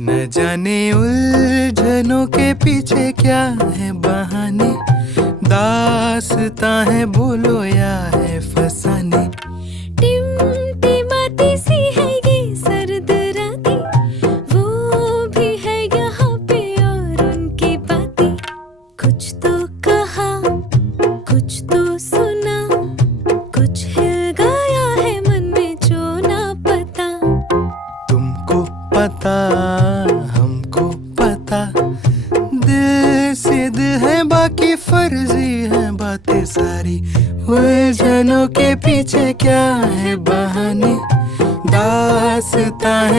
न जाने उलझनों के पीछे क्या है बहाने, दास्तां है बोलो या है फसाने। टिमटिमाती सी है ये सर्द रातें, वो भी है यहाँ पे और उनकी बातें। कुछ तो कहा, कुछ तो सुना, कुछ हिल गया है मन में जो ना पता। तुमको पता हमको पता, दिल से दिल है बाकी फर्जी है बातें सारी। उलझनों के पीछे क्या है बहाने,